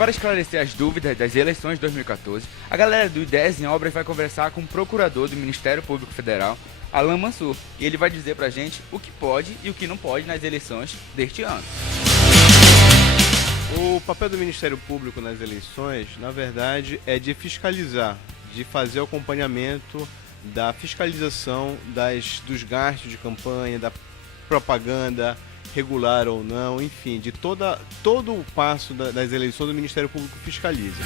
para esclarecer as dúvidas das eleições de 2014, a galera do Ideias em Obras vai conversar com o procurador do Ministério Público Federal, Alan Mansur, e ele vai dizer pra gente o que pode e o que não pode nas eleições deste ano. O papel do Ministério Público nas eleições, na verdade, é de fiscalizar, de fazer o acompanhamento da fiscalização dos gastos de campanha, da propaganda, regular ou não, enfim, de todo o passo das eleições o Ministério Público fiscaliza.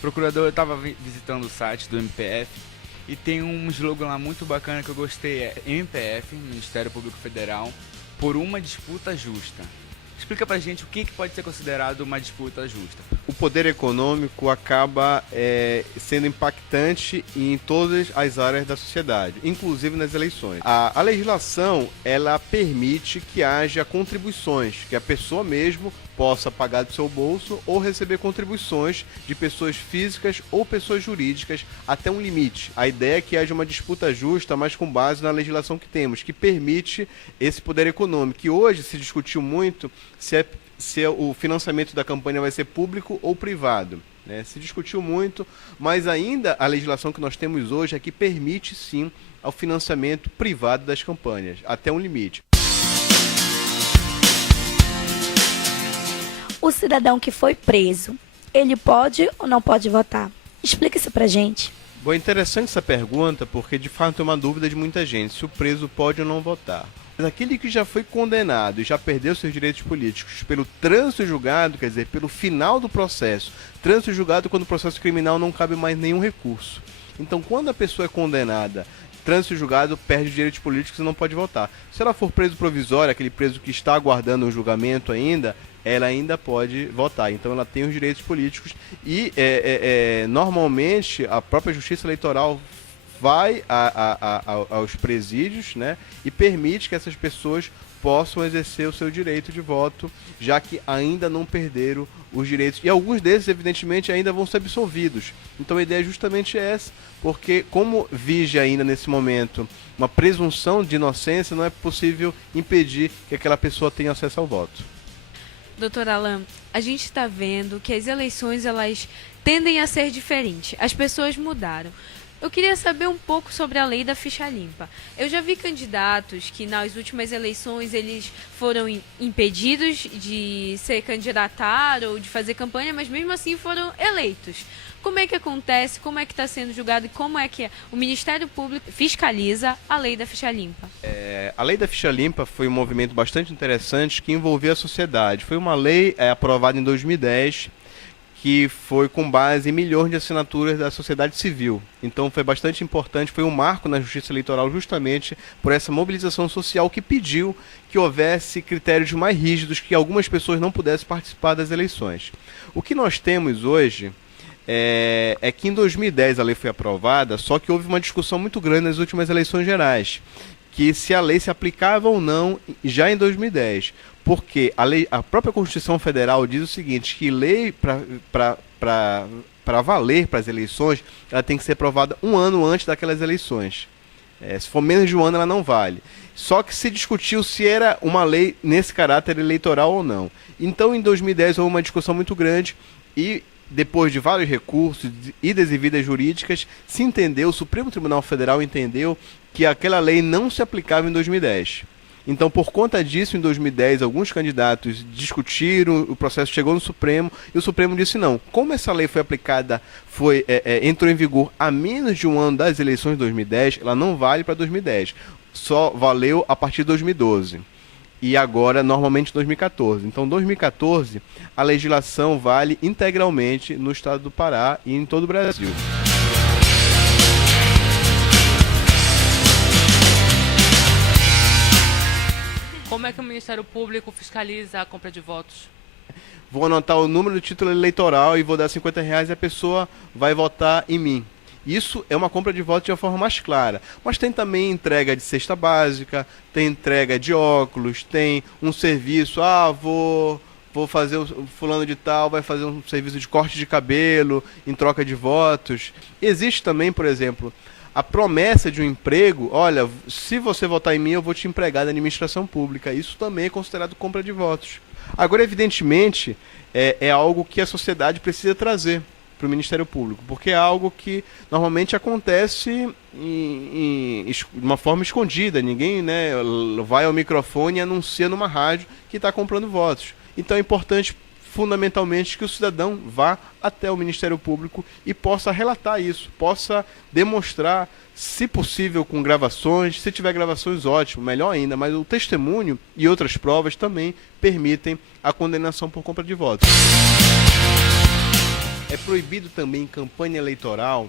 Procurador, eu estava visitando o site do MPF e tem um slogan lá muito bacana que eu gostei, é MPF, Ministério Público Federal, por uma disputa justa. Explica pra gente o que pode ser considerado uma disputa justa. O poder econômico acaba sendo impactante em todas as áreas da sociedade, inclusive nas eleições. A legislação, ela permite que haja contribuições, que a pessoa mesmo possa pagar do seu bolso ou receber contribuições de pessoas físicas ou pessoas jurídicas até um limite. A ideia é que haja uma disputa justa, mas com base na legislação que temos, que permite esse poder econômico, que hoje se discutiu muito se o financiamento da campanha vai ser público ou privado. Se discutiu muito, mas ainda a legislação que nós temos hoje é que permite sim o financiamento privado das campanhas, até um limite. O cidadão que foi preso, ele pode ou não pode votar? Explica isso pra gente. Bom, é interessante essa pergunta, porque de fato é uma dúvida de muita gente, se o preso pode ou não votar. Mas aquele que já foi condenado e já perdeu seus direitos políticos pelo trânsito julgado, quer dizer, pelo final do processo, trânsito julgado quando o processo criminal não cabe mais nenhum recurso. Então, quando a pessoa é condenada, trânsito julgado, perde direitos políticos e não pode votar. Se ela for preso provisório, aquele preso que está aguardando um julgamento ainda, ela ainda pode votar. Então ela tem os direitos políticos e normalmente a própria Justiça Eleitoral vai aos presídios, né, e permite que essas pessoas possam exercer o seu direito de voto, já que ainda não perderam os direitos. E alguns desses, evidentemente, ainda vão ser absolvidos. Então a ideia é justamente essa, porque como vige ainda nesse momento uma presunção de inocência, não é possível impedir que aquela pessoa tenha acesso ao voto. Doutor Alan, a gente está vendo que as eleições elas tendem a ser diferentes. As pessoas mudaram. Eu queria saber um pouco sobre a lei da ficha limpa. Eu já vi candidatos que nas últimas eleições eles foram impedidos de se candidatar ou de fazer campanha, mas mesmo assim foram eleitos. Como é que acontece, como é que está sendo julgado e como é que o Ministério Público fiscaliza a lei da ficha limpa? A lei da ficha limpa foi um movimento bastante interessante que envolvia a sociedade. Foi uma lei aprovada em 2010, que foi com base em milhões de assinaturas da sociedade civil. Então foi bastante importante, foi um marco na Justiça Eleitoral justamente por essa mobilização social que pediu que houvesse critérios mais rígidos, que algumas pessoas não pudessem participar das eleições. O que nós temos hoje é que em 2010 a lei foi aprovada, só que houve uma discussão muito grande nas últimas eleições gerais, que se a lei se aplicava ou não já em 2010. Porque a própria Constituição Federal diz o seguinte, que lei para valer para as eleições, ela tem que ser aprovada um ano antes daquelas eleições. Se for menos de um ano, ela não vale. Só que se discutiu se era uma lei nesse caráter eleitoral ou não. Então, em 2010, houve uma discussão muito grande e, depois de vários recursos e devidas jurídicas, se entendeu, o Supremo Tribunal Federal entendeu que aquela lei não se aplicava em 2010. Então, por conta disso, em 2010, alguns candidatos discutiram, o processo chegou no Supremo, e o Supremo disse não. Como essa lei foi aplicada, entrou em vigor há menos de um ano das eleições de 2010, ela não vale para 2010. Só valeu a partir de 2012. E agora, normalmente, 2014. Então, 2014, a legislação vale integralmente no estado do Pará e em todo o Brasil. Como é que o Ministério Público fiscaliza a compra de votos? Vou anotar o número do título eleitoral e vou dar R$50 e a pessoa vai votar em mim. Isso é uma compra de votos de uma forma mais clara. Mas tem também entrega de cesta básica, tem entrega de óculos, tem um serviço, vou fazer, fulano de tal vai fazer um serviço de corte de cabelo em troca de votos. Existe também, por exemplo, a promessa de um emprego, olha, se você votar em mim, eu vou te empregar na administração pública. Isso também é considerado compra de votos. Agora, evidentemente, é algo que a sociedade precisa trazer para o Ministério Público, porque é algo que normalmente acontece de uma forma escondida. Ninguém, né, vai ao microfone e anuncia numa rádio que está comprando votos. Então é importante, fundamentalmente, que o cidadão vá até o Ministério Público e possa relatar isso, possa demonstrar, se possível com gravações, se tiver gravações, ótimo, melhor ainda, mas o testemunho e outras provas também permitem a condenação por compra de votos. É proibido também campanha eleitoral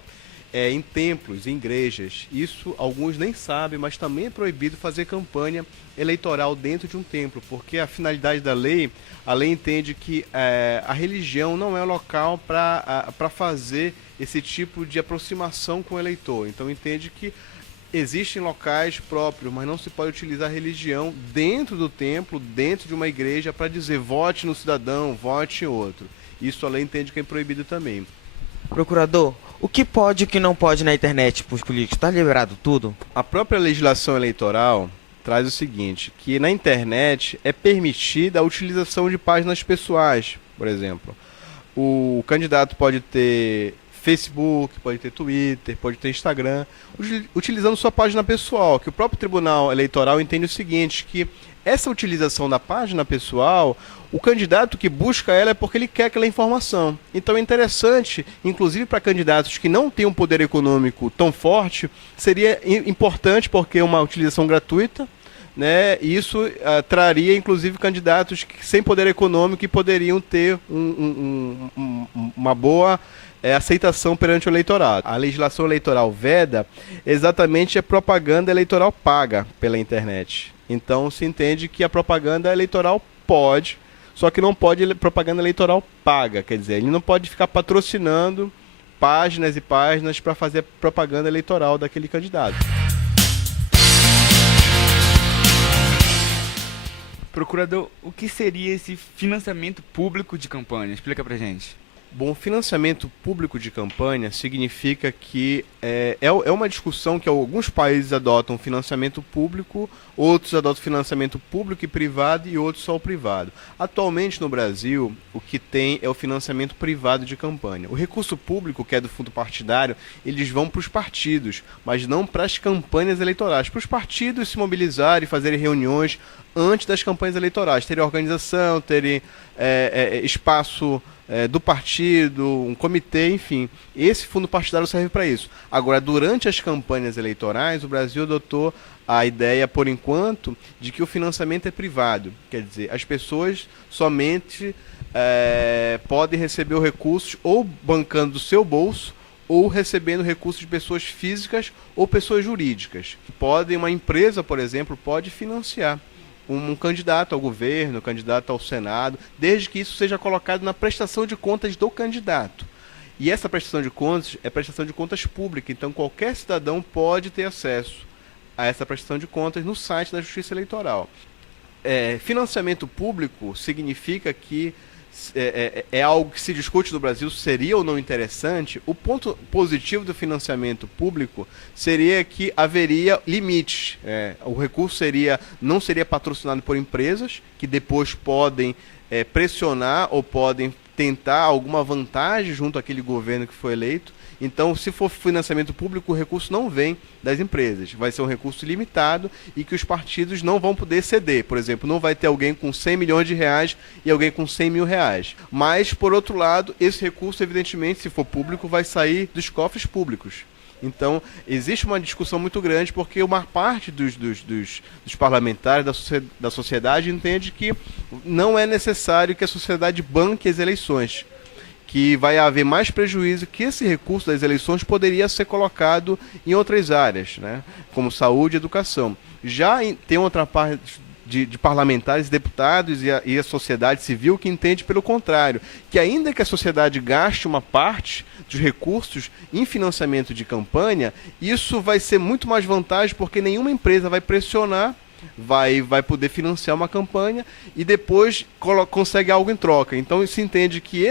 em templos, em igrejas. Isso alguns nem sabem, mas também é proibido fazer campanha eleitoral dentro de um templo, porque a finalidade da lei, a lei entende que a religião não é o local para fazer esse tipo de aproximação com o eleitor. Então entende que existem locais próprios, mas não se pode utilizar a religião dentro do templo, dentro de uma igreja, para dizer vote no cidadão, vote em outro. Isso a lei entende que é proibido também. Procurador, o que pode e o que não pode na internet para os políticos? Está liberado tudo? A própria legislação eleitoral traz o seguinte, que na internet é permitida a utilização de páginas pessoais, por exemplo. O candidato pode ter Facebook, pode ter Twitter, pode ter Instagram, utilizando sua página pessoal, que o próprio Tribunal Eleitoral entende o seguinte, que essa utilização da página pessoal, o candidato que busca ela é porque ele quer aquela informação. Então é interessante, inclusive para candidatos que não têm um poder econômico tão forte, seria importante porque é uma utilização gratuita, né? E isso traria inclusive candidatos sem poder econômico que poderiam ter uma boa aceitação perante o eleitorado. A legislação eleitoral veda exatamente a propaganda eleitoral paga pela internet. Então se entende que a propaganda eleitoral pode, só que não pode propaganda eleitoral paga, quer dizer, ele não pode ficar patrocinando páginas e páginas para fazer propaganda eleitoral daquele candidato. Procurador, o que seria esse financiamento público de campanha? Explica pra gente. Bom, financiamento público de campanha significa que é uma discussão que alguns países adotam financiamento público, outros adotam financiamento público e privado e outros só o privado. Atualmente no Brasil, o que tem é o financiamento privado de campanha. O recurso público, que é do fundo partidário, eles vão para os partidos, mas não para as campanhas eleitorais. Para os partidos se mobilizarem e fazerem reuniões antes das campanhas eleitorais, terem organização, terem espaço do partido, um comitê, enfim. Esse fundo partidário serve para isso. Agora, durante as campanhas eleitorais, o Brasil adotou a ideia, por enquanto, de que o financiamento é privado. Quer dizer, as pessoas somente podem receber o recurso ou bancando do seu bolso ou recebendo recursos de pessoas físicas ou pessoas jurídicas. Uma empresa, por exemplo, pode financiar um candidato ao governo, candidato ao Senado, desde que isso seja colocado na prestação de contas do candidato. E essa prestação de contas é prestação de contas pública, então qualquer cidadão pode ter acesso a essa prestação de contas no site da Justiça Eleitoral. Financiamento público significa que é algo que se discute no Brasil, seria ou não interessante. O ponto positivo do financiamento público seria que haveria limites. O recurso não seria patrocinado por empresas que depois podem pressionar ou podem tentar alguma vantagem junto àquele governo que foi eleito. Então, se for financiamento público, o recurso não vem das empresas. Vai ser um recurso limitado e que os partidos não vão poder ceder. Por exemplo, não vai ter alguém com 100 milhões de reais e alguém com 100 mil reais. Mas, por outro lado, esse recurso, evidentemente, se for público, vai sair dos cofres públicos. Então, existe uma discussão muito grande porque uma parte dos parlamentares da sociedade entende que não é necessário que a sociedade banque as eleições, que vai haver mais prejuízo, que esse recurso das eleições poderia ser colocado em outras áreas, né, como saúde e educação. Tem outra parte de parlamentares, deputados e a sociedade civil que entende pelo contrário, que ainda que a sociedade gaste uma parte dos recursos em financiamento de campanha, isso vai ser muito mais vantagem porque nenhuma empresa vai pressionar, vai poder financiar uma campanha e depois consegue algo em troca. Então se entende que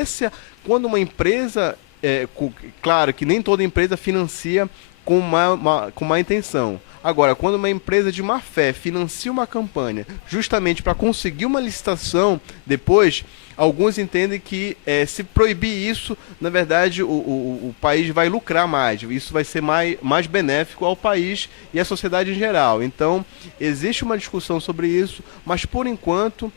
quando uma empresa, claro que nem toda empresa financia com má intenção. Agora, quando uma empresa de má fé financia uma campanha justamente para conseguir uma licitação, depois, alguns entendem que se proibir isso, na verdade, o país vai lucrar mais. Isso vai ser mais benéfico ao país e à sociedade em geral. Então, existe uma discussão sobre isso, mas, por enquanto,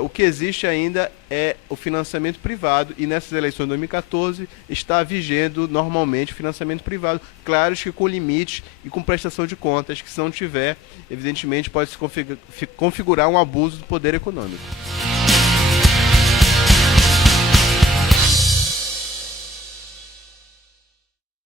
o que existe ainda é o financiamento privado, e nessas eleições de 2014 está vigendo normalmente o financiamento privado, claro que com limites e com prestação de contas, que se não tiver, evidentemente pode se configurar um abuso do poder econômico.